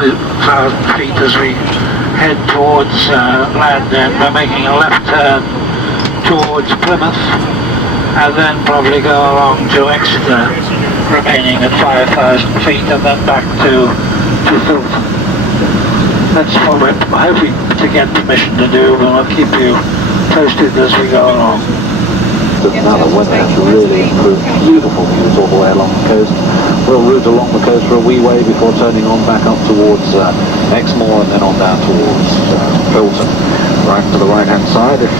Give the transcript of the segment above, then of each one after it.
feet as we head towards land end. We're making a left turn towards Plymouth and then probably go along to Exeter, remaining at 5,000 feet and then back to Filton. That's what we're hoping to get permission to do, and I'll keep you posted as we go along. Now the weather has really improved. Beautiful views all the way along the coast. We'll route along the coast for a wee way before turning on back up towards Exmoor and then on down towards Filton. Right to the right hand side, if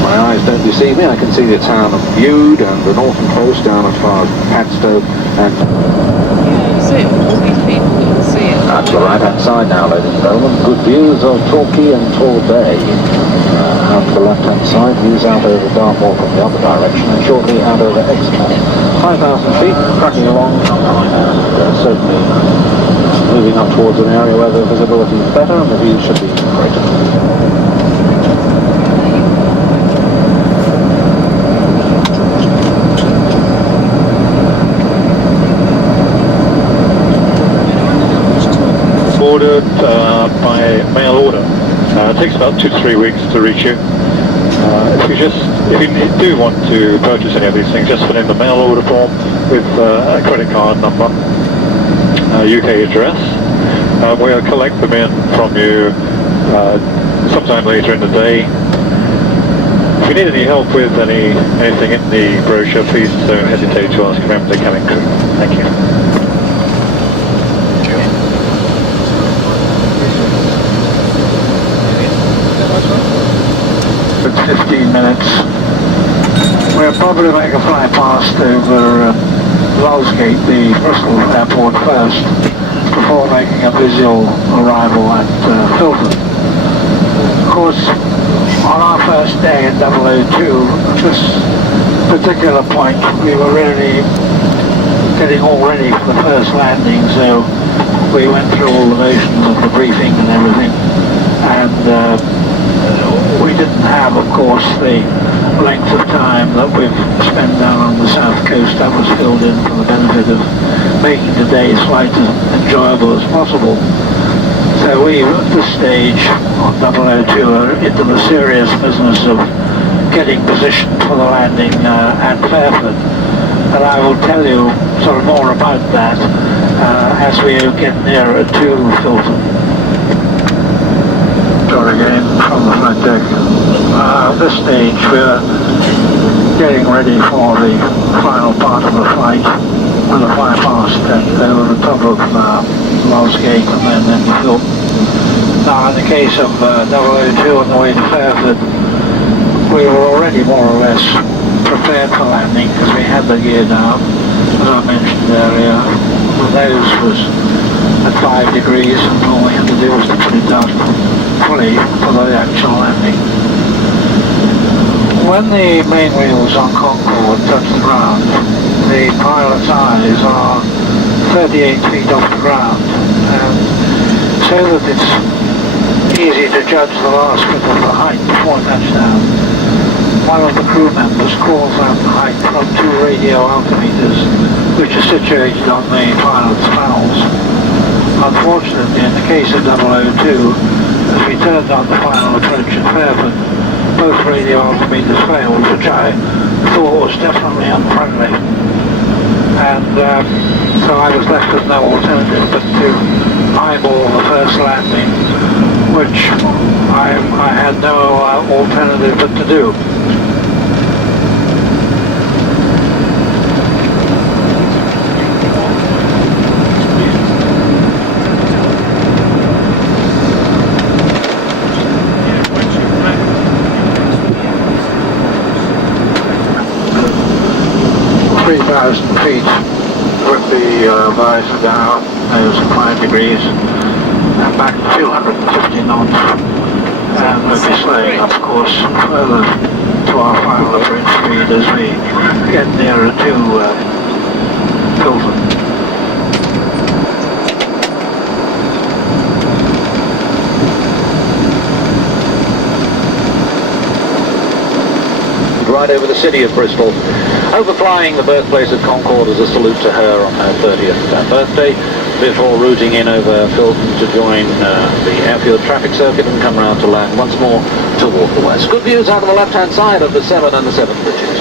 my eyes don't deceive me, I can see the town of Bude and the northern coast down as far as Padstow and... Yeah, you see it, all these people that will see it. That's the right hand side now, ladies and gentlemen. Good views of Torquay and Tor Bay. Out to the left hand side, views out over Dartmoor from the other direction and shortly out over Exeter. 5,000 feet, tracking along and certainly moving up towards an area where the visibility is better and the views should be greater. Ordered by mail order. It takes about 2 to 3 weeks to reach you. If you do want to purchase any of these things, just fill in the mail order form with a credit card number, UK address. We'll collect them in from you sometime later in the day. If you need any help with anything in the brochure, please don't hesitate to ask a member of the cabin crew. Thank you. 15 minutes. We'll probably make a fly past over Lulsgate, the Bristol airport first, before making a visual arrival at Filton. Of course, on our first day at 002, at this particular point, we were really getting all ready for the first landing, so we went through all the motions of the briefing and everything, and we didn't have, of course, the length of time that we've spent down on the south coast. That was filled in for the benefit of making today's flight as enjoyable as possible. So we, at this stage on 002, are into the serious business of getting positioned for the landing at Fairford. And I will tell you sort of more about that as we get nearer to Filton. Again from the front deck. At this stage we're getting ready for the final part of the flight with a fly past over the top of Lulsgate and then into Filton. Now in the case of 002 on the way to Fairford, we were already more or less prepared for landing because we had the gear down, as I mentioned earlier. The nose was at 5 degrees and all we had to do was to put it down fully for the actual landing. When the main wheels on Concorde touch the ground, the pilot's eyes are 38 feet off the ground, and so that it's easy to judge the last bit of the height before touchdown, one of the crew members calls out the height from 2 radio altimeters which are situated on the pilot's panels. Unfortunately, in the case of 002, as we turned on the final approach at Fairford, both radio altimeters failed, which I thought was definitely unfriendly. And so I was left with no alternative but to eyeball the first landing, which I had no alternative but to do. Feet with the visor down, nose at 5 degrees, and back to 250 knots. And we'll be slowing, of course, further to our final approach speed as we get nearer to Filton. Right over the city of Bristol, overflying the birthplace of Concorde as a salute to her on her 30th birthday. before routing in over Filton to join the airfield traffic circuit and come round to land once more toward the west. Good views out of the left-hand side of the 7 and the 7 bridges.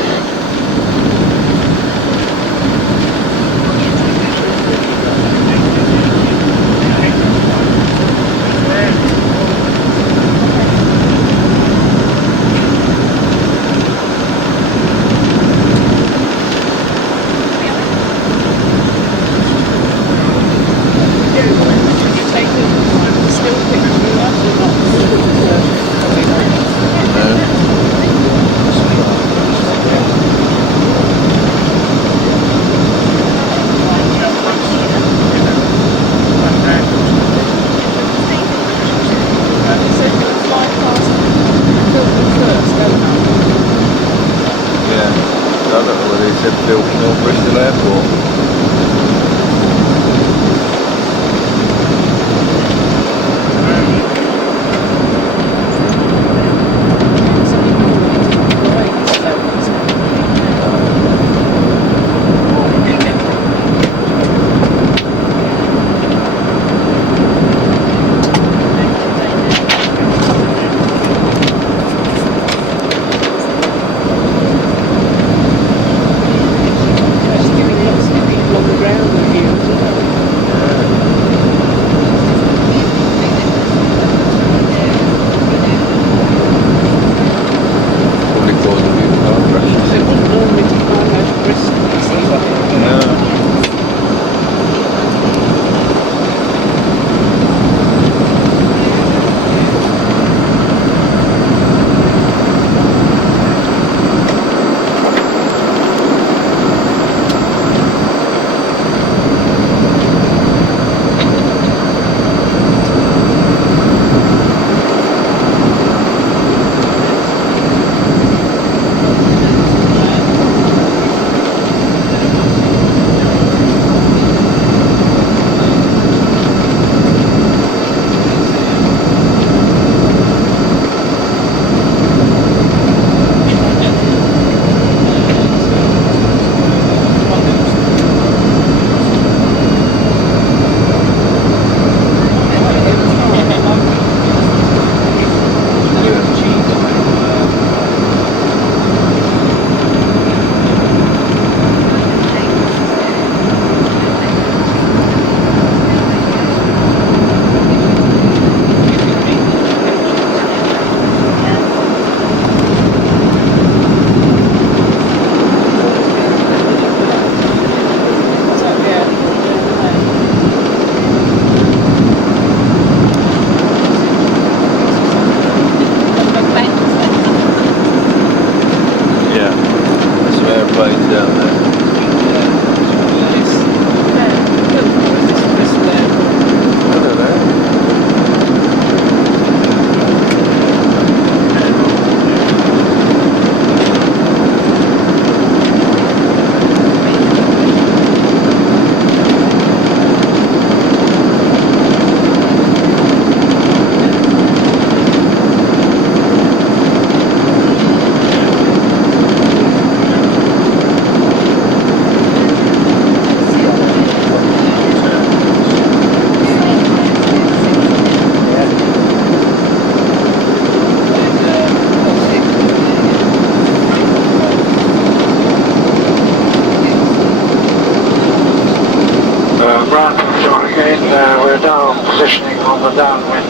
We're now positioning on the downwind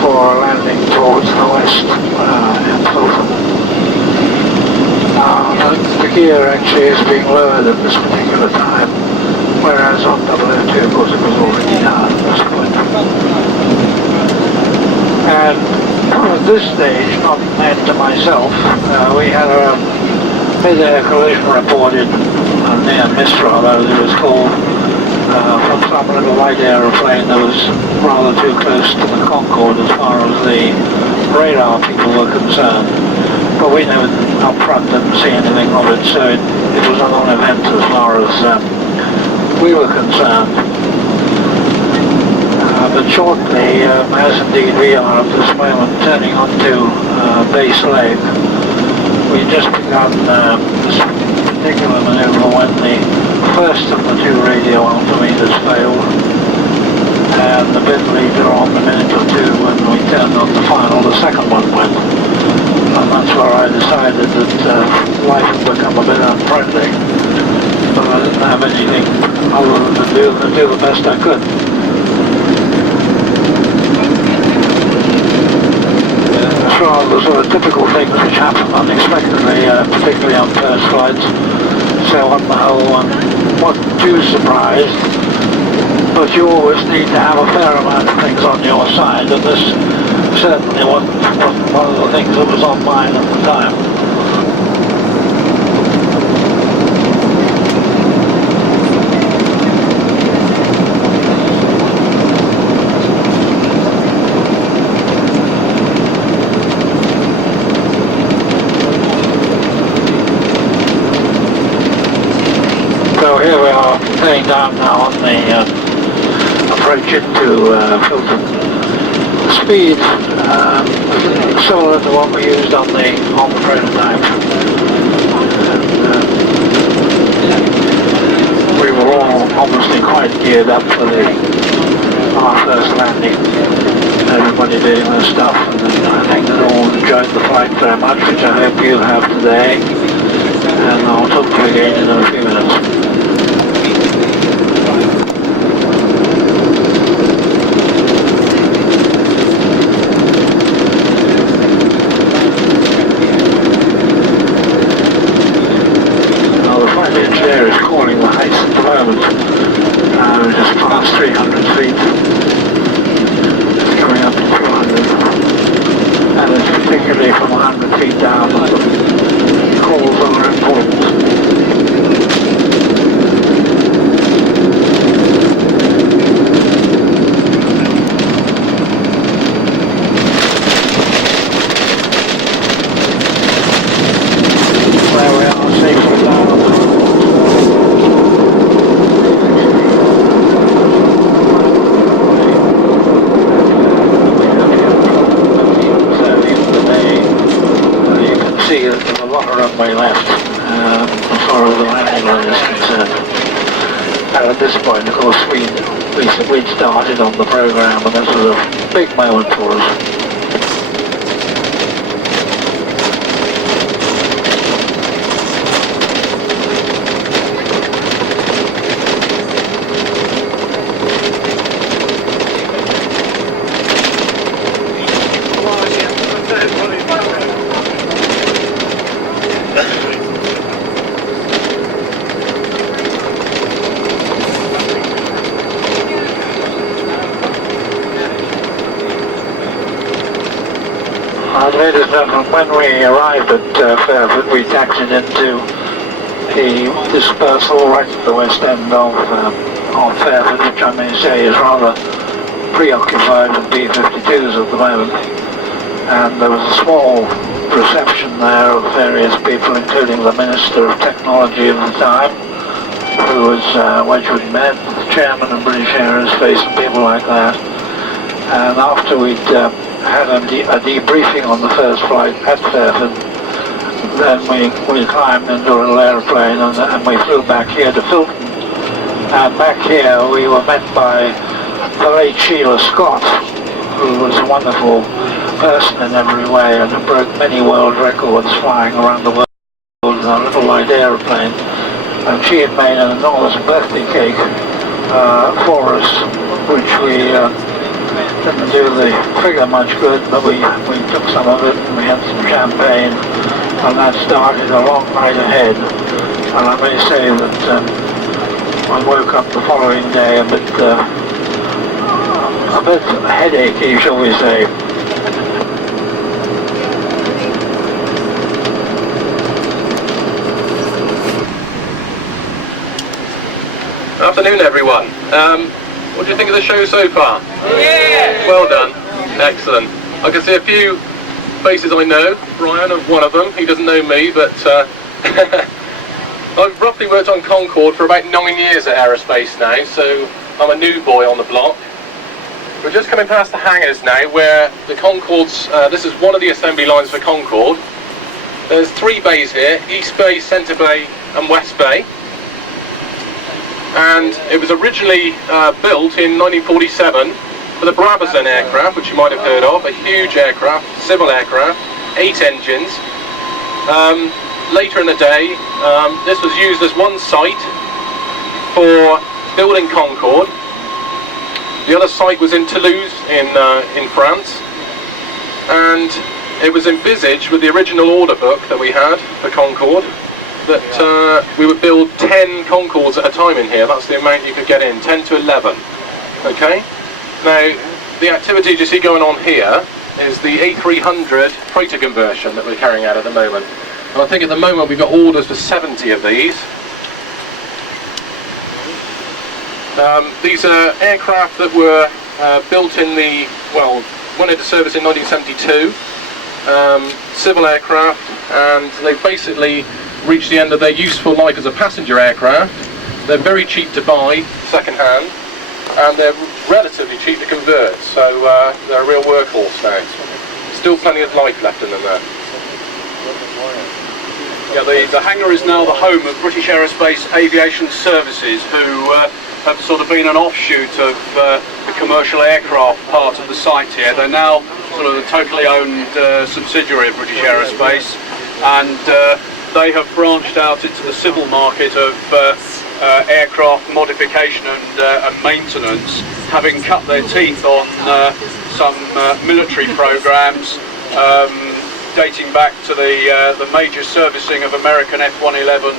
for landing towards the west in Fulham. The gear actually is being lowered at this particular time, whereas on 002 of course it was already down at this point. And at this stage, not known to myself, we had a mid-air collision reported near Misra, as it was called, from some little light aeroplane that was rather too close to the Concorde as far as the radar people were concerned. But we never up front didn't see anything of it, so it was a non-event as far as we were concerned. But shortly, as indeed we are at this moment, turning onto base leg, we just begun this particular maneuver when the first of the two radio altimeters failed, and the bin leader on the minute or two when we turned on the final, the second one went. And that's where I decided that life had become a bit unfriendly, but I didn't have anything other than to do the best I could. The sort of typical things which happen unexpectedly, particularly on first flights. So on the whole, one wasn't too surprised, but you always need to have a fair amount of things on your side, and this certainly wasn't one of the things that was on mine at the time. So here we are heading down now on the approach into Filton. Speed similar to what we used on the prototype. And, we were all obviously quite geared up for our first landing. Everybody doing their stuff, and I think they all enjoyed the flight very much, which I hope you'll have today. And I'll talk to you again in a few minutes. Engineer is calling the heights at the moment. We're just past 300 feet. It's coming up to 200. And it's particularly from 100 feet down that the calls are important. There we are, safely down. See that there's a lot of runway left as far as the landing line is concerned. And at this point, of course, we'd started on the program, and this was a big moment for us. Ladies and gentlemen, when we arrived at Fairford, we taxied into the dispersal right at the west end of Fairford, which I may say is rather preoccupied with B-52s at the moment. And there was a small reception there of various people, including the Minister of Technology of the time, who was Wedgwood Med, the chairman of British Aerospace, and people like that. And after we'd had a debriefing on the first flight at Fairford, then we climbed into a little aeroplane and we flew back here to Filton. And back here we were met by the late Sheila Scott, who was a wonderful person in every way and broke many world records flying around the world in a little light aeroplane. And she had made an enormous birthday cake for us, which we didn't do the figure much good, but we took some of it and we had some champagne, and that started a long night ahead. And I may say that I woke up the following day a bit headachy, shall we say. Afternoon, everyone. What do you think of the show so far? Yeah! Well done. Excellent. I can see a few faces I know. Brian of one of them. He doesn't know me, but I've roughly worked on Concorde for about 9 years at Aerospace now, so I'm a new boy on the block. We're just coming past the hangars now, where the Concorde's, this is one of the assembly lines for Concorde. There's 3 bays here, East Bay, Centre Bay and West Bay. and it was originally built in 1947 for the Brabazon aircraft, which you might have heard of, a huge aircraft, civil aircraft, 8 engines. Later in the day, this was used as one site for building Concorde. The other site was in Toulouse in France, and it was envisaged with the original order book that we had for Concorde that we would build 10 Concordes at a time in here. That's the amount you could get in, 10 to 11. Okay? Now, the activity you see going on here is the A300 freighter conversion that we're carrying out at the moment. And I think at the moment we've got orders for 70 of these. These are aircraft that were built in the, well, went into service in 1972, civil aircraft, and they've basically reached the end of their useful life as a passenger aircraft. They're very cheap to buy, second hand, and they're relatively cheap to convert, so they're a real workhorse now. Still plenty of life left in them there. Yeah, the hangar is now the home of British Aerospace Aviation Services, who have sort of been an offshoot of the commercial aircraft part of the site here. They're now sort of a totally owned subsidiary of British Aerospace, and they have branched out into the civil market of aircraft modification and maintenance, having cut their teeth on some military programs dating back to the major servicing of American F-111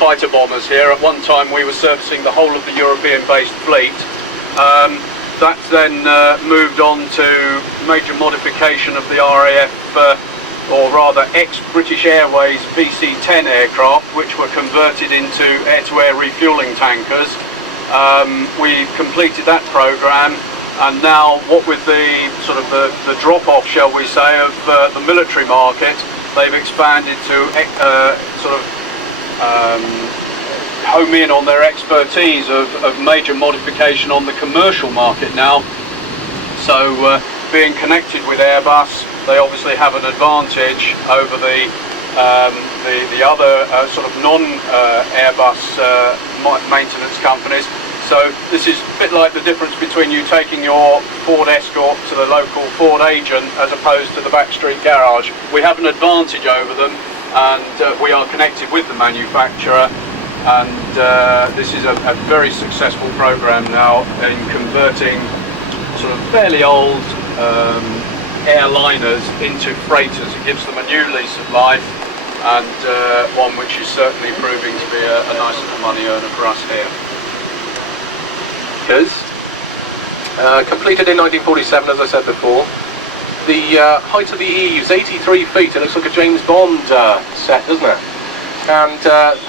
fighter bombers here. At one time we were servicing the whole of the European-based fleet. That then moved on to major modification of the RAF, or rather ex-British Airways VC-10 aircraft, which were converted into air-to-air refuelling tankers. We completed that program, and now what with the sort of the drop-off, shall we say, of the military market, they've expanded to sort of home in on their expertise of major modification on the commercial market now. So being connected with Airbus, they obviously have an advantage over the other sort of non-Airbus maintenance companies. So this is a bit like the difference between you taking your Ford Escort to the local Ford agent as opposed to the backstreet garage. We have an advantage over them, and we are connected with the manufacturer, and this is a very successful program now in converting sort of fairly old airliners into freighters. It gives them a new lease of life, and one which is certainly proving to be a nice little money earner for us here. Completed in 1947, as I said before. The height of the eaves, 83 feet. It looks like a James Bond set, doesn't it? And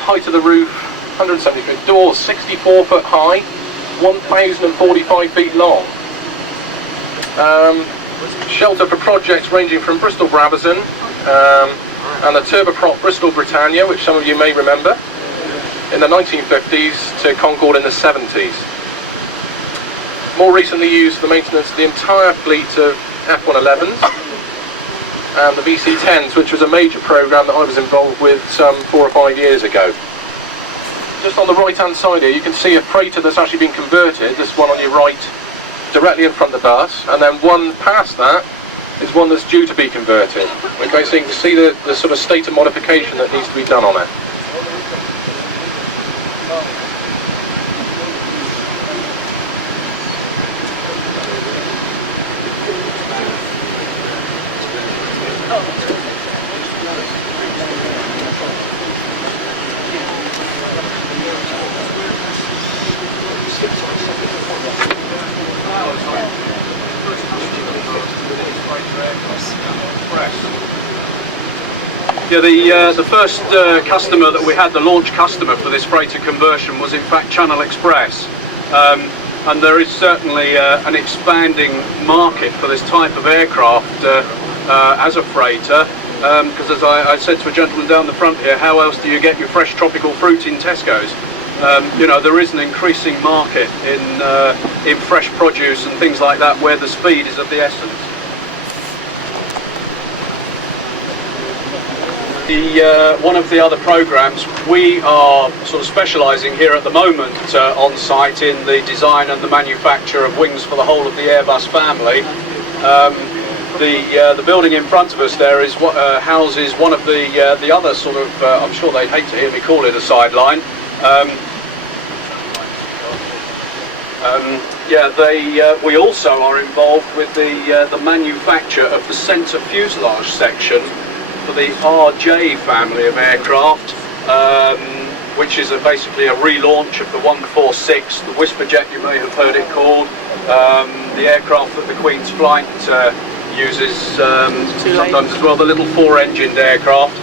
height of the roof, 170 feet. Doors, 64 foot high, 1,045 feet long. Shelter for projects ranging from Bristol Brabazon and the turboprop Bristol Britannia, which some of you may remember, in the 1950s, to Concorde in the 70s. More recently used for the maintenance of the entire fleet of F-111s and the VC-10s, which was a major program that I was involved with some 4 or 5 years ago. Just on the right hand side here you can see a freighter that's actually been converted, this one on your right, directly in front of the bus, and then one past that is one that's due to be converted. Okay, so you can see the sort of state of modification that needs to be done on it. Yeah, the first customer that we had, the launch customer for this freighter conversion, was in fact Channel Express. And there is certainly an expanding market for this type of aircraft as a freighter, because as I said to a gentleman down the front here, how else do you get your fresh tropical fruit in Tesco's? You know, there is an increasing market in fresh produce and things like that, where the speed is of the essence. One of the other programs, we are sort of specialising here at the moment on site in the design and the manufacture of wings for the whole of the Airbus family. The building in front of us there is what houses one of the other sort of, I'm sure they'd hate to hear me call it a sideline. We also are involved with the manufacture of the centre fuselage section for the RJ family of aircraft, which is basically a relaunch of the 146, the Whisperjet you may have heard it called, the aircraft that the Queen's Flight uses sometimes as well, the little 4-engined aircraft.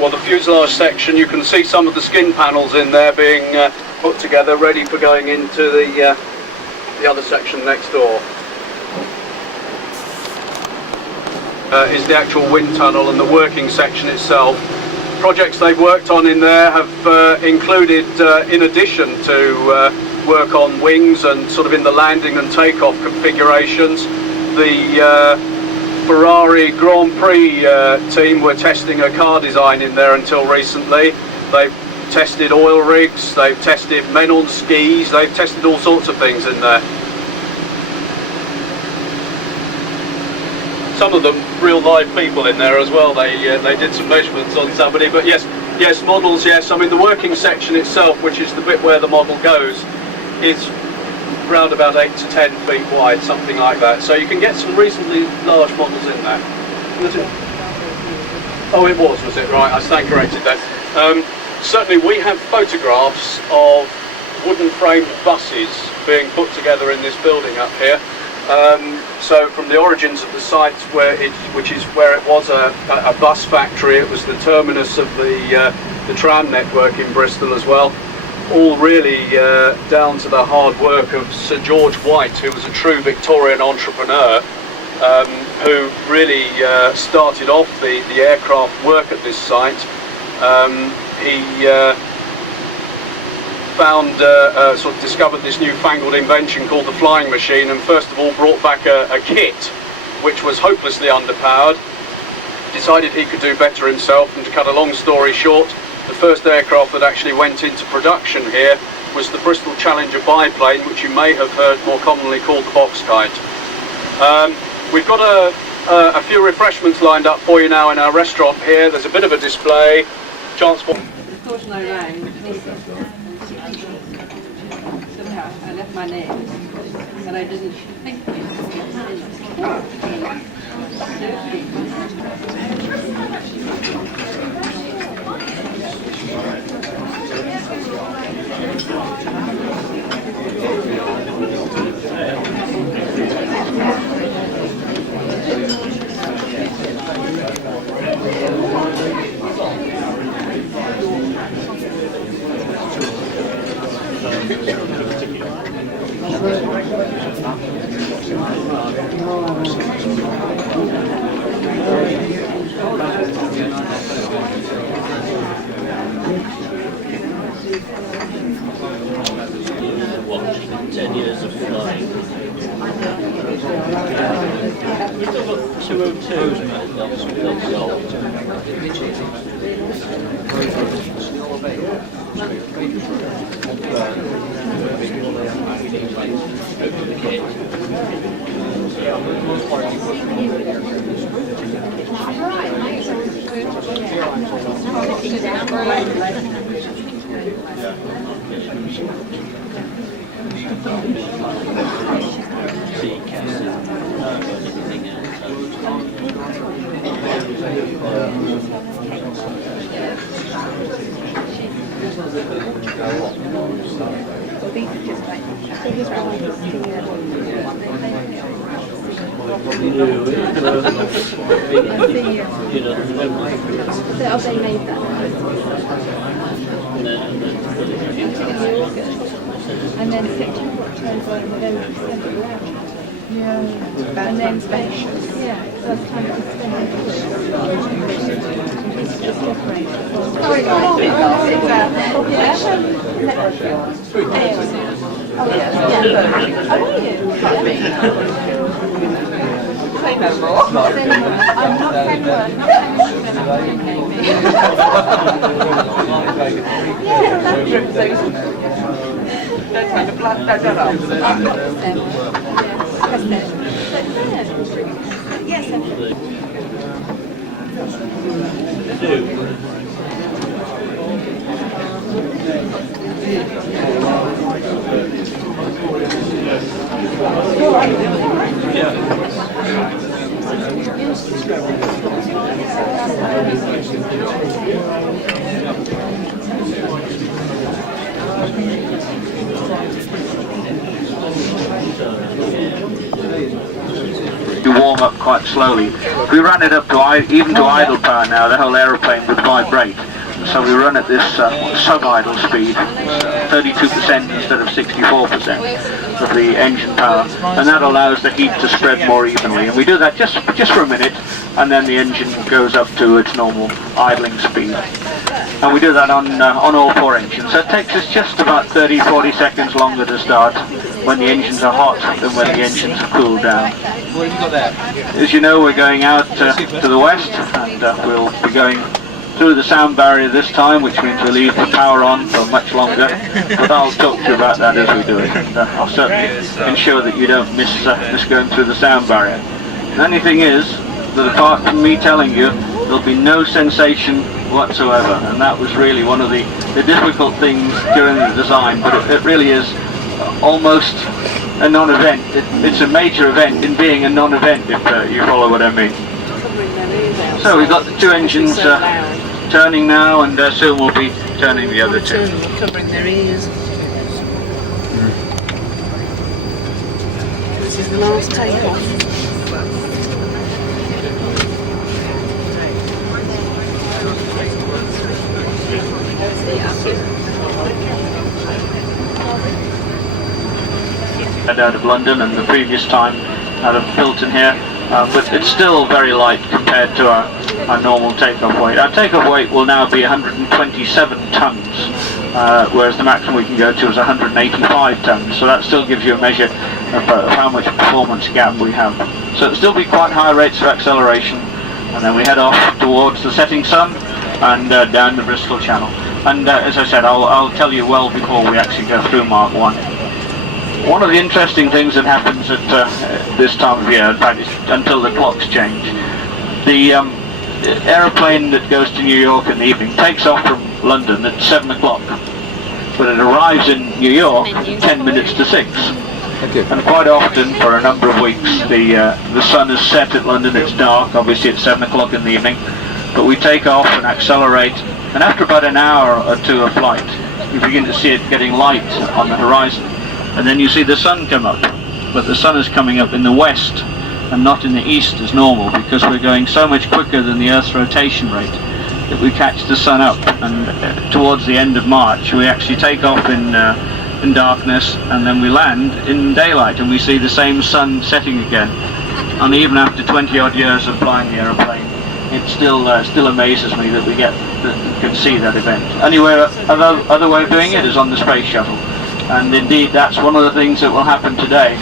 Well, the fuselage section, you can see some of the skin panels in there being put together, ready for going into the other section next door. Is the actual wind tunnel and the working section itself. Projects they've worked on in there have included, in addition to work on wings and sort of in the landing and takeoff configurations, the Ferrari Grand Prix team were testing a car design in there until recently. They've tested oil rigs, they've tested men on skis, they've tested all sorts of things in there. Some of them real live people in there as well. They did some measurements on somebody, but yes, models, yes. I mean, the working section itself, which is the bit where the model goes, is around about 8 to 10 feet wide, something like that. So you can get some reasonably large models in there. Was it? Oh, it was it? Right, I stand corrected then. Certainly we have photographs of wooden framed buses being put together in this building up here. So from the origins of the site, which is where it was a bus factory, it was the terminus of the tram network in Bristol as well. All really down to the hard work of Sir George White, who was a true Victorian entrepreneur, who really started off the aircraft work at this site. He sort of discovered this newfangled invention called the flying machine, and first of all brought back a kit which was hopelessly underpowered. Decided he could do better himself, and to cut a long story short, the first aircraft that actually went into production here was the Bristol Challenger biplane, which you may have heard more commonly called the box kite. We've got a few refreshments lined up for you now in our restaurant here. There's a bit of a display. Chance for... Of course, I rang. Somehow I left my name, and I didn't think Watch 10 years of flying. We've still got 202, that's old. They made that. And then September, October, November, December, yeah. And then spacious. Yeah, that's kind of say no more. I'm not saying word, not You warm up quite slowly. If we run it up to even to idle power now, the whole aeroplane would vibrate. So we run at this sub-idle speed, 32% instead of 64% of the engine power, and that allows the heat to spread more evenly. And we do that just for a minute, and then the engine goes up to its normal idling speed. And we do that on all four engines. So it takes us just about 30-40 seconds longer to start when the engines are hot than when the engines are cooled down. What have you got there? As you know, we're going out to the west, and we'll be going through the sound barrier this time, which means we'll leave the power on for much longer, but I'll talk to you about that as we do it, and I'll certainly ensure that you don't miss going through the sound barrier. The only thing is that apart from me telling you, there'll be no sensation whatsoever, and that was really one of the difficult things during the design, but it really is almost a non-event. It's a major event in being a non-event, if you follow what I mean. So we've got the two engines turning now, and soon we'll be turning the other two. Covering their ears. This is the last takeoff. Out of London, and the previous time out of Bilton here, but it's still very light compared to our normal takeoff weight. Our takeoff weight will now be 127 tons, whereas the maximum we can go to is 185 tons, so that still gives you a measure of how much performance gap we have. So it'll still be quite high rates of acceleration, and then we head off towards the setting sun and down the Bristol Channel. And as I said, I'll tell you well before we actually go through Mark 1. One of the interesting things that happens at this time of year, in fact, until the clocks change, the aeroplane that goes to New York in the evening takes off from London at 7 o'clock, but it arrives in New York 10 minutes to 6. And quite often, for a number of weeks, the sun is set at London, it's dark, obviously it's 7 o'clock in the evening, but we take off and accelerate, and after about an hour or two of flight, you begin to see it getting light on the horizon. And then you see the sun come up, but the sun is coming up in the west and not in the east as normal, because we're going so much quicker than the Earth's rotation rate that we catch the sun up. And towards the end of March, we actually take off in darkness, and then we land in daylight, and we see the same sun setting again. And even after 20 odd years of flying the aeroplane, it still amazes me that we can see that event. Anyway, other way of doing it is on the space shuttle. And indeed, that's one of the things that will happen today.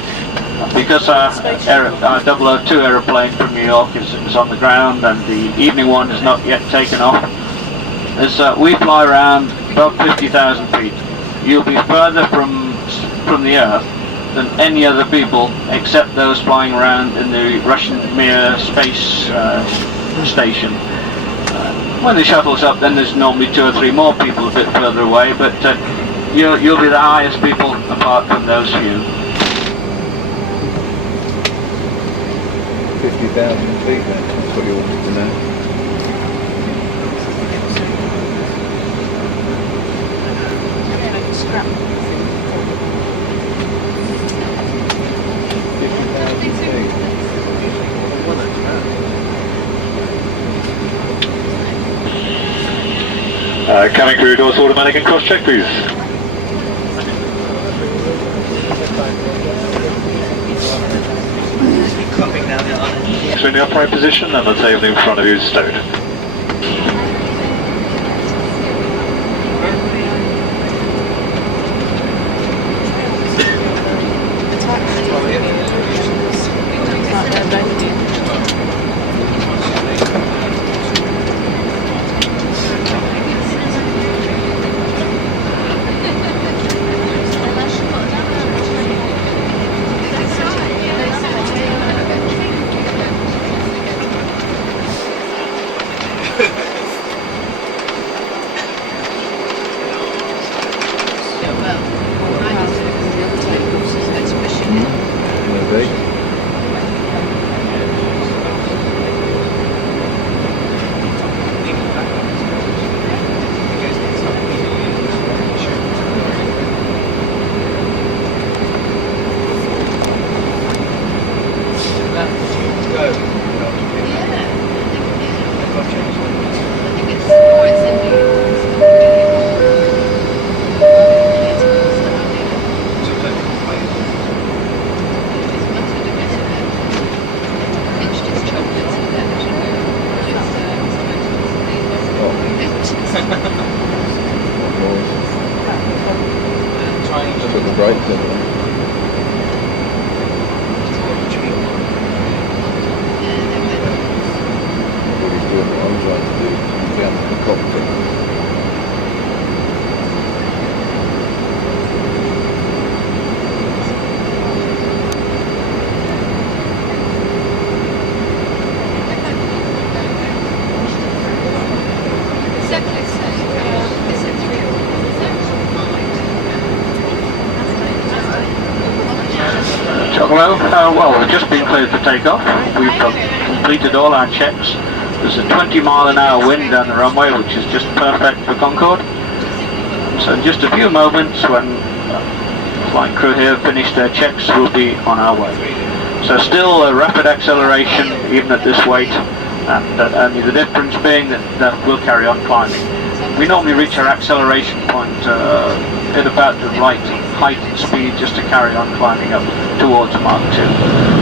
Because our 002 aeroplane from New York is on the ground, and the evening one is not yet taken off, we fly around above 50,000 feet. You'll be further from the Earth than any other people except those flying around in the Russian Mir space station. When the shuttle's up, then there's normally 2 or 3 more people a bit further away, but you'll be the highest people apart from those few. 50,000 feet, that's what you wanted to know. Coming through doors automatic and cross check, please. So in the upright position, and the table in front of you is stowed. Just took the brakes, didn't they? What he's doing, what I'm trying to do, down in the cockpit. Well, we've just been cleared for takeoff. We've completed all our checks. There's a 20-mile-an-hour wind down the runway, which is just perfect for Concorde. So in just a few moments, when the flight crew here finish their checks, we'll be on our way. So still a rapid acceleration, even at this weight, and only the difference being that we'll carry on climbing. We normally reach our acceleration point at about the right height and speed just to carry on climbing up towards Mach 2.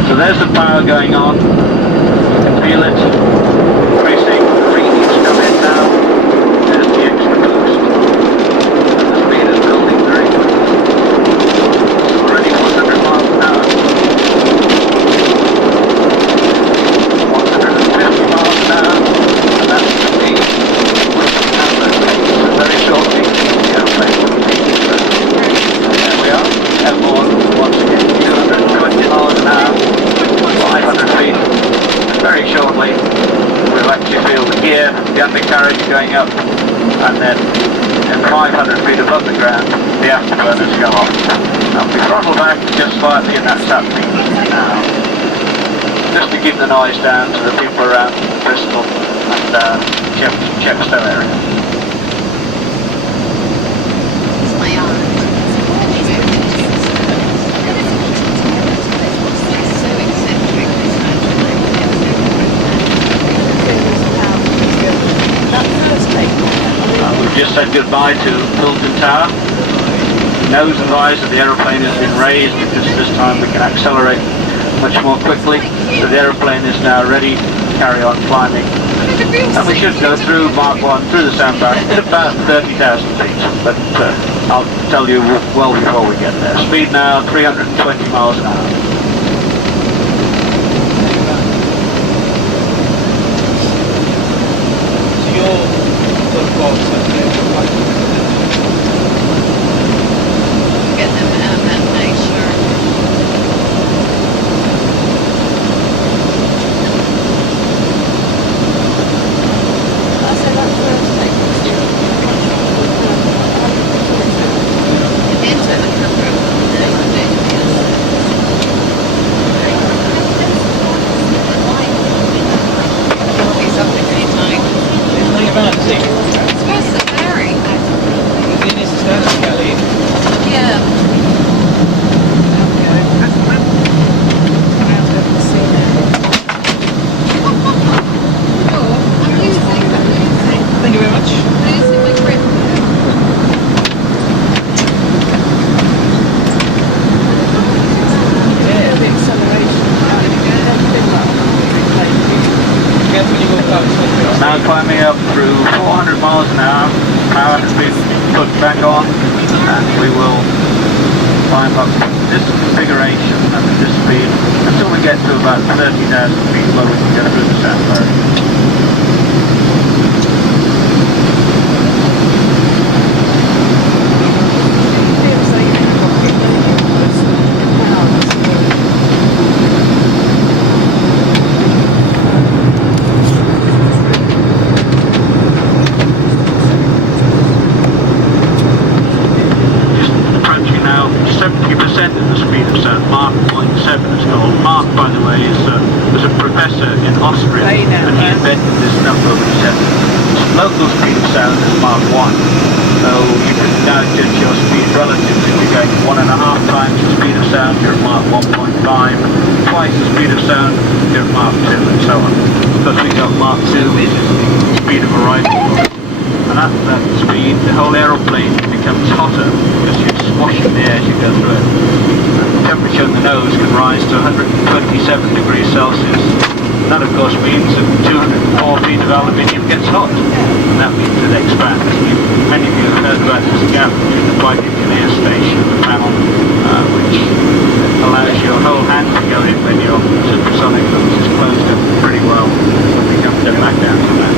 So there's the power going on. You can feel it increasing. The readings come in now. There's the extra boost. And the speed is building through. It's already 100 miles an hour. 150 miles an hour. And that's the speed. So very shortly, the airplane will be there we are. Airborne once again, 220 miles an hour, 500 feet. Very shortly, we'll actually feel the gear, the undercarriage going up, and then at 500 feet above the ground, the afterburners go off. Now we throttle back just slightly, and that's happening now. Just to keep the noise down to the people around Bristol and Chepstow area. We've just said goodbye to Hilton Tower. The nose and rise of the aeroplane has been raised because this time we can accelerate much more quickly. So the aeroplane is now ready to carry on climbing. And we should go through Mach 1, through the sandbar, at about 30,000 feet. But I'll tell you well before we get there. Speed now 320 miles an hour. Get them out that way, sure. I said that first thing. It ends with a camera. It's up to green line. It's not about to see. It's supposed to vary. It needs to stand up, Kelly. Yeah. Thank you very much. Losing my grip. Yeah. The acceleration. Careful when you walk up. Now climbing up through 400 miles an hour. Power has been put back on, and we will climb up this configuration and this speed until we get to about 30,000 feet where we can get through the sandbar. Approaching now 70% of the speed of sound. Mach 0.7 is called. Mach, by the way, was a professor in Austria, and he invented this number which said local speed of sound is Mach 1. So you can now judge your speed relative. If you're going 1.5 times the speed of sound, you're at Mach 1.5. Twice the speed of sound, you're at Mach 2, and so on. Because we got Mach 2 is the speed of arrival. And at that speed, the whole aeroplane becomes hotter because you're squashing the air as you go through it. The temperature in the nose can rise to 127 degrees Celsius. That of course means that 204 feet of aluminium gets hot, and that means it expands. Many of you have heard about this gap between the flight engineer station and the panel, which allows your whole hand to go in when your supersonic nose is closed up pretty well when we come back down to that.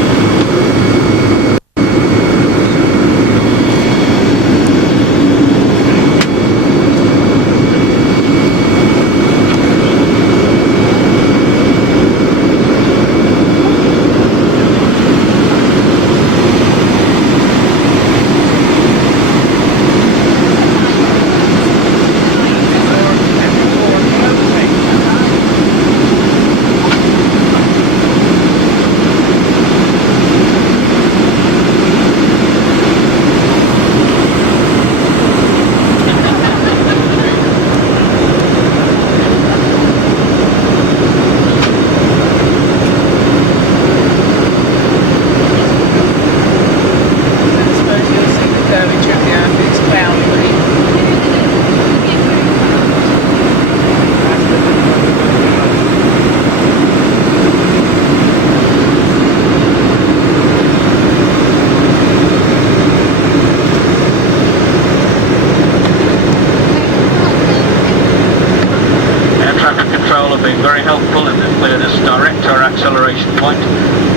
Very helpful, and they've cleared us direct to our acceleration point,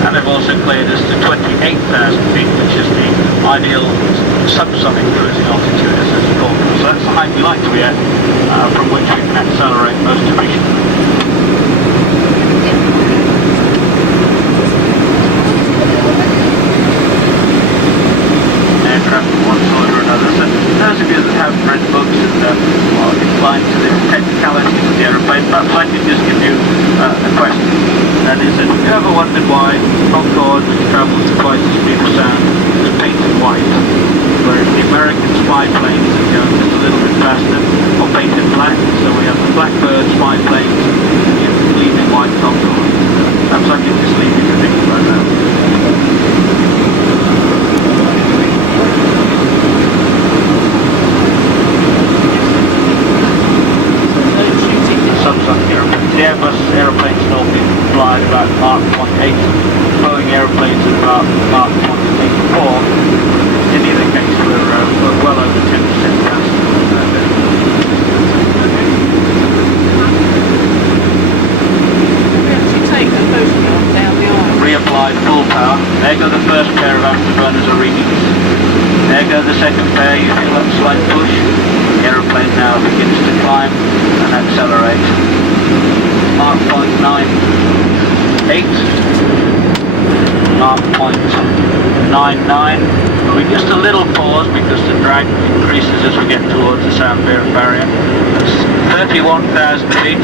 and they've also cleared us to 28,000 feet, which is the ideal subsonic cruising altitude, as it's called. So that's the height we like to be at, from which we can accelerate most efficiently. Aircraft of one sort or another. So those of you that have read books and are inclined to the technicalities of the aeroplane, perhaps I can just give you a question. That is, have you ever wondered why Concorde, which travels at twice the speed of sound, is painted white, whereas the American spy planes that go just a little bit faster are painted black? So we have the Blackbird spy planes and the gleaming white Concorde. Perhaps I can just leave you to think about that. Subsonic aeroplanes. The Airbus aeroplanes normally fly at about Mach 1.8, Boeing aeroplanes at about Mach 1.84. In either case, we're well over 10% faster. Take that photograph down the aisle. Reapplied full power. There go the first pair of afterburners are readings. There go the second pair. You feel that slight push. The aeroplane now begins to climb and accelerate. Mach 0.98. Mach 0.99. With just a little pause because the drag increases as we get towards the sound barrier. That's 31,000 feet.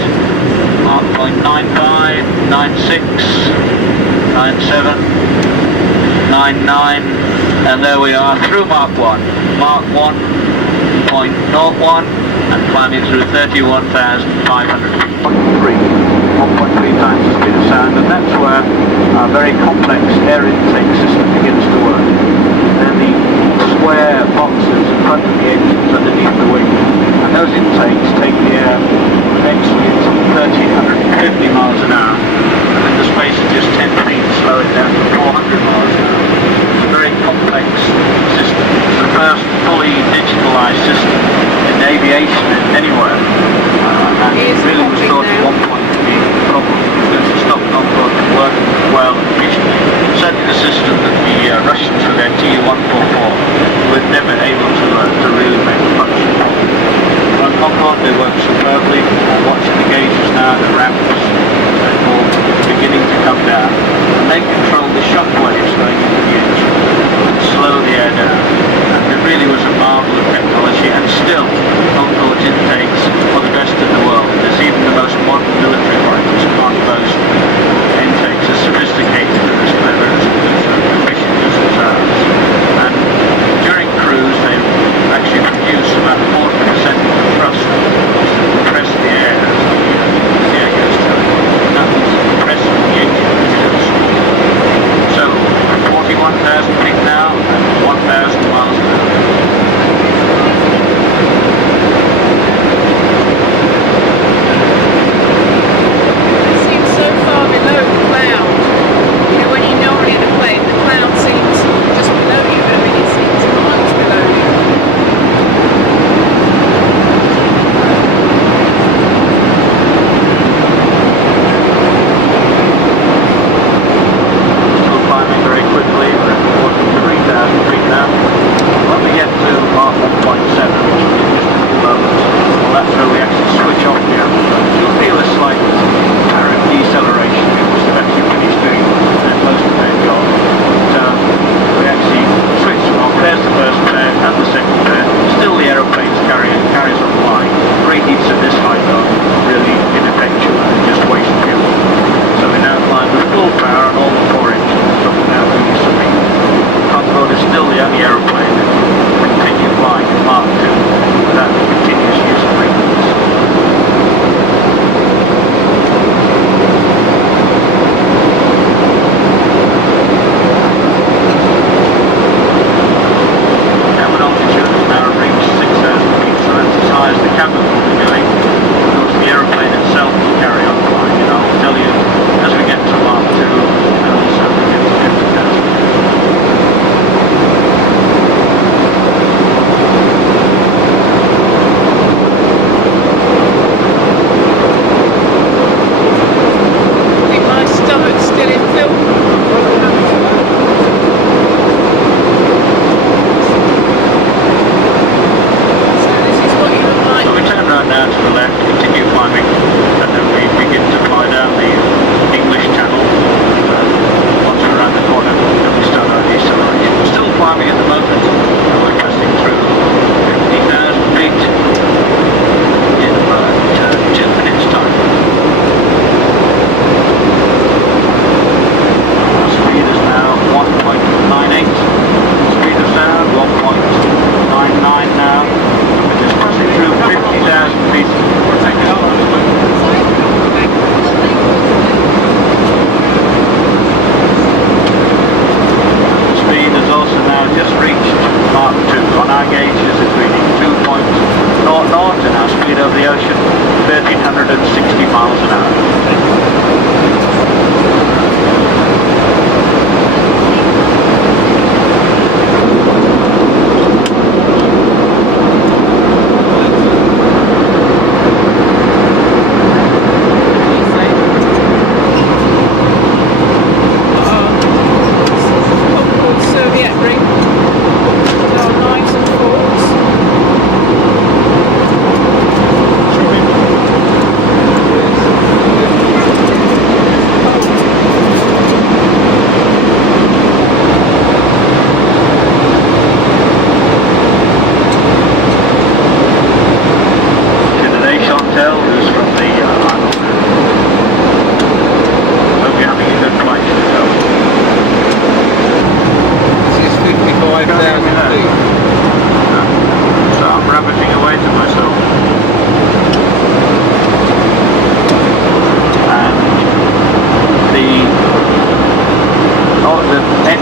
Mach 0.95, 96, 97, 99, and there we are through Mach 1. Mach 1.01 and climbing through 31,500 feet. 1.3 times the speed of sound, and that's where our very complex air intake system begins to work. They're the square boxes in front of the engines underneath the wing, and those intakes take the air from an speed of 1,350 miles an hour, and in the space of just 10 feet slow it down to 400 miles an hour. It's a very complex system. It's the first fully digitalized system in aviation anywhere, and it really was thought at one point to be a problem because to stop Concorde from working well and efficiently. Certainly the system that the Russians with their Tu-144 were never able to really make function properly. On Concorde they work superbly. I'm watching the gauges now, the ramps, they're all beginning to come down, and they control the shock waves going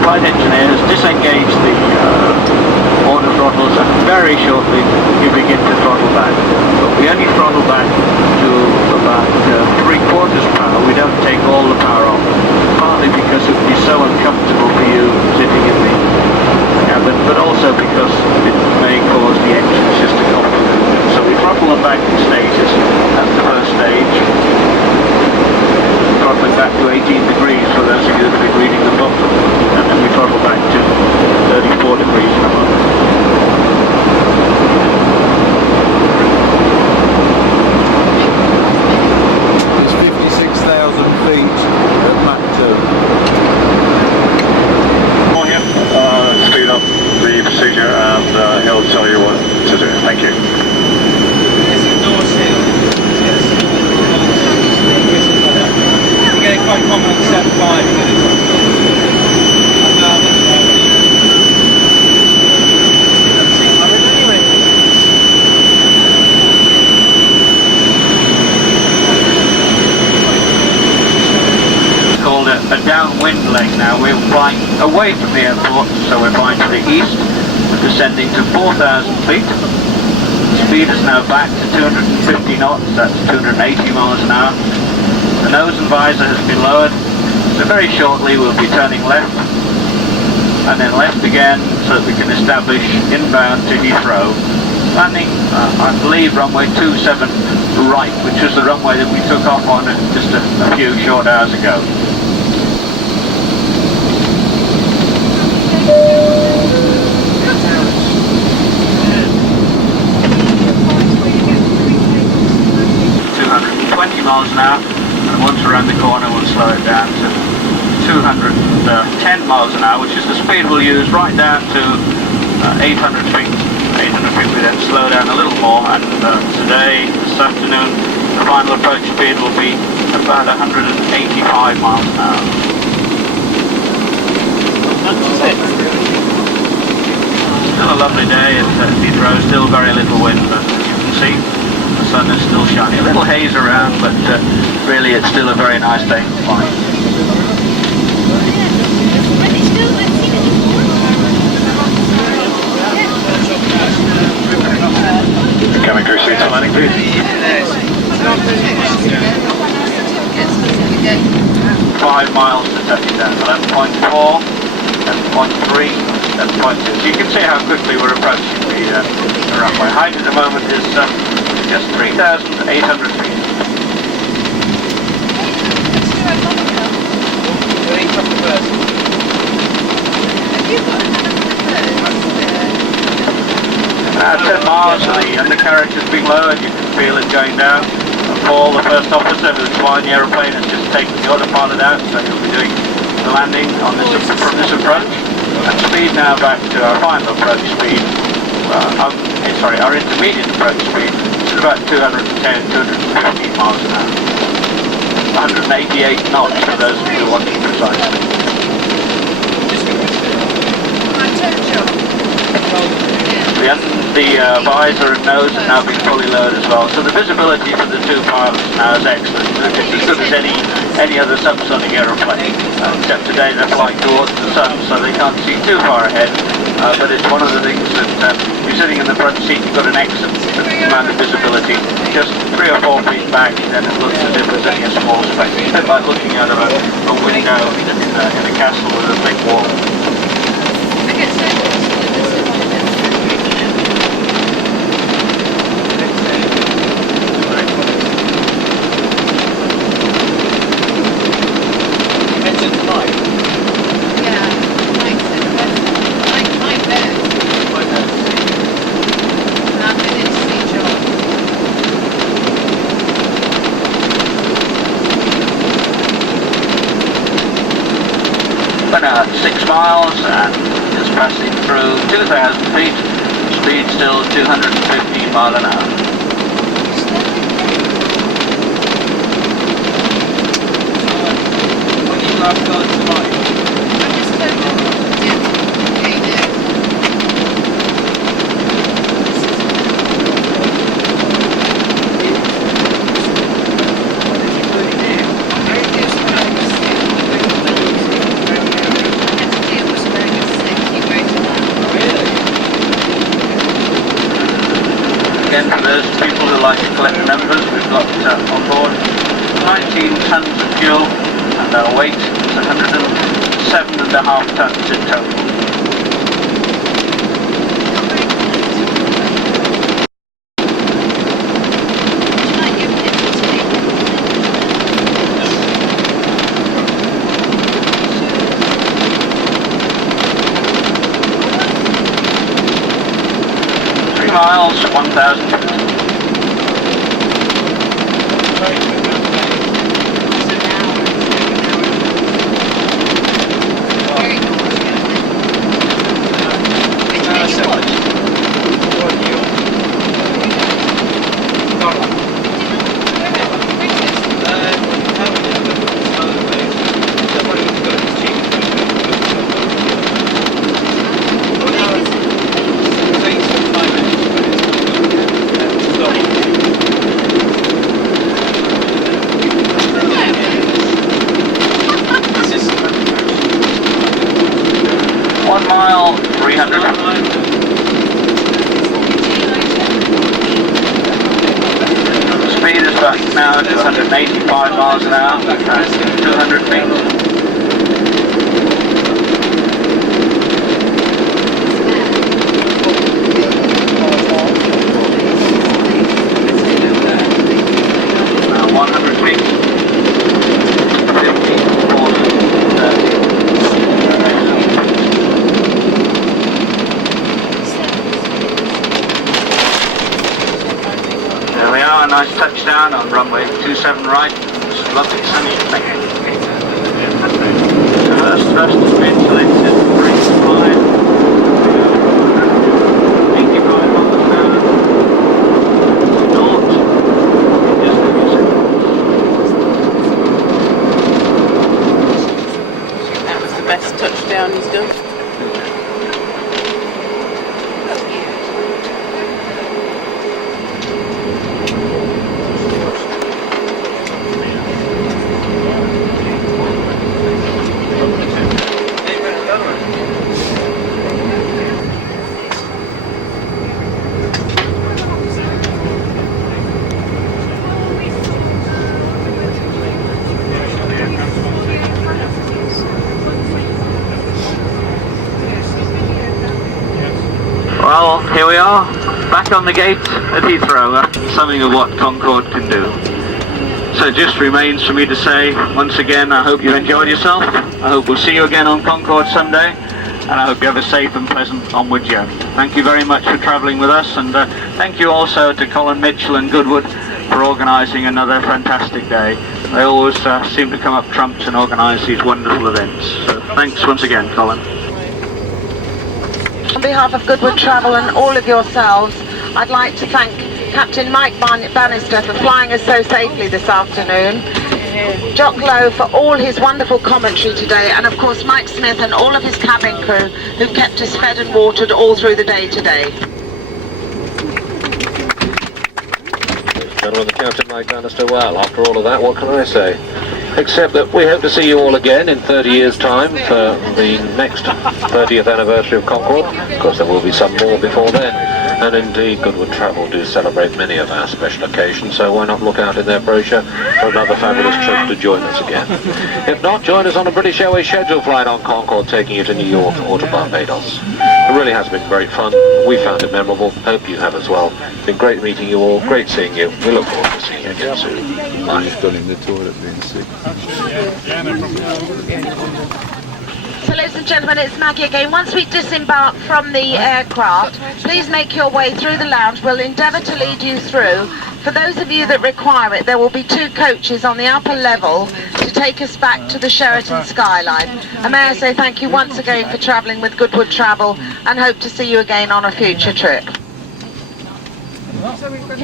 flight engineer has disengaged the auto throttles, and very shortly you begin to throttle back. But we only throttle back to about 3/4 power. We don't take all the power off, partly because it would be so uncomfortable for you sitting in the cabin, but also because it may cause the engines just to complicate. So we throttle them back in stages. That's the first stage. Throttling back to 18 degrees for those of you that have been reading the booklet, and then we throttle back to 34 degrees in a moment. It's 56,000 feet at Mach 2. Speed up the procedure and he'll tell you what to do. Thank you. It's a door seal. You get it quite common on step 5. Called a downwind leg now. We're flying away from the airport, so we're flying to the east. We're descending to 4,000 feet. Speed is now back to 250 knots, that's 280 miles an hour. The nose and visor has been lowered, so very shortly we'll be turning left and then left again so that we can establish inbound to Heathrow. Landing, I believe, runway 27 right, which was the runway that we took off on just a few short hours ago. Miles an hour, and once we're around the corner we'll slow it down to 210 miles an hour, which is the speed we'll use right down to 800 feet. 800 feet we then slow down a little more, and today, this afternoon, the final approach speed will be about 185 miles an hour. Still a lovely day at Heathrow, still very little wind, but as you can see, the sun is still shining. A little haze around, but really it's still a very nice day for flying. Coming through seats and landing, please. 5 miles to touch down. 11.4, 11.3, 11.2. So you can see how quickly we're approaching the runway. Height at the moment is just 3,800 feet. At 10 miles, the undercarriage is being lowered. You can feel it going down. Paul, the first officer who's flying the aeroplane, has just taken the autopilot out, so he'll be doing the landing on from this approach. And speed now back to our final approach speed. Our intermediate approach speed, which is about 210, 215 miles an hour. 188 knots for those of you who want to be precise. The visor and nose have now been fully lowered as well, so the visibility for the two pilots now is excellent. It's as good as any other subsonic aeroplane, except today they're flying towards the sun, so they can't see too far ahead. But it's one of the things that you're sitting in the front seat, you've got an excellent amount of visibility. Just 3 or 4 feet back, then it looks as if there's only a small space. It's a bit like looking out of a window in a castle with a big wall. About 6 miles and just passing through 2,000 feet, speed still 215 miles an hour. When you last gone to mine? again, for those people who like to collect numbers, we've got on board 19 tons of fuel, and our weight is 107.5 tons in total. Miles, 1,000 feet. Speed is about now to 185 miles an hour, 200 feet. Now 100 feet. 50, 40, 30. There we are, a nice touchdown on runway 27 right. It's a lovely sunny evening. First has been selected, 35. 85 on the phone. North. Just give me a second. That was the best touchdown he's done. Well, here we are, back on the gate at Heathrow, something of what Concorde can do. So it just remains for me to say, once again, I hope you enjoyed yourself. I hope we'll see you again on Concorde someday, and I hope you have a safe and pleasant onward journey. Thank you very much for travelling with us, and thank you also to Colin Mitchell and Goodwood for organising another fantastic day. They always seem to come up trumps and organise these wonderful events. So thanks once again, Colin. On behalf of Goodwood Travel and all of yourselves, I'd like to thank Captain Mike Bannister for flying us so safely this afternoon, Jock Lowe for all his wonderful commentary today, and of course Mike Smith and all of his cabin crew who kept us fed and watered all through the day today. Gentlemen, the Captain Mike Bannister, well, after all of that, what can I say? Except that we hope to see you all again in 30 years' time for the next 30th anniversary of Concorde. Of course, there will be some more before then. And indeed, Goodwood Travel do celebrate many of our special occasions, so why not look out in their brochure for another fabulous trip to join us again. If not, join us on a British Airways scheduled flight on Concorde taking you to New York or to Barbados. It really has been great fun. We found it memorable. Hope you have as well. It's been great meeting you all. Great seeing you. We look forward to seeing you again soon. Bye. He's done in the toilet being sick. So ladies and gentlemen, it's Maggie again. Once we disembark from the aircraft, please make your way through the lounge. We'll endeavour to lead you through. For those of you that require it, there will be 2 coaches on the upper level to take us back to the Sheraton Skyline. And may I say thank you once again for travelling with Goodwood Travel, and hope to see you again on a future trip. So we've got to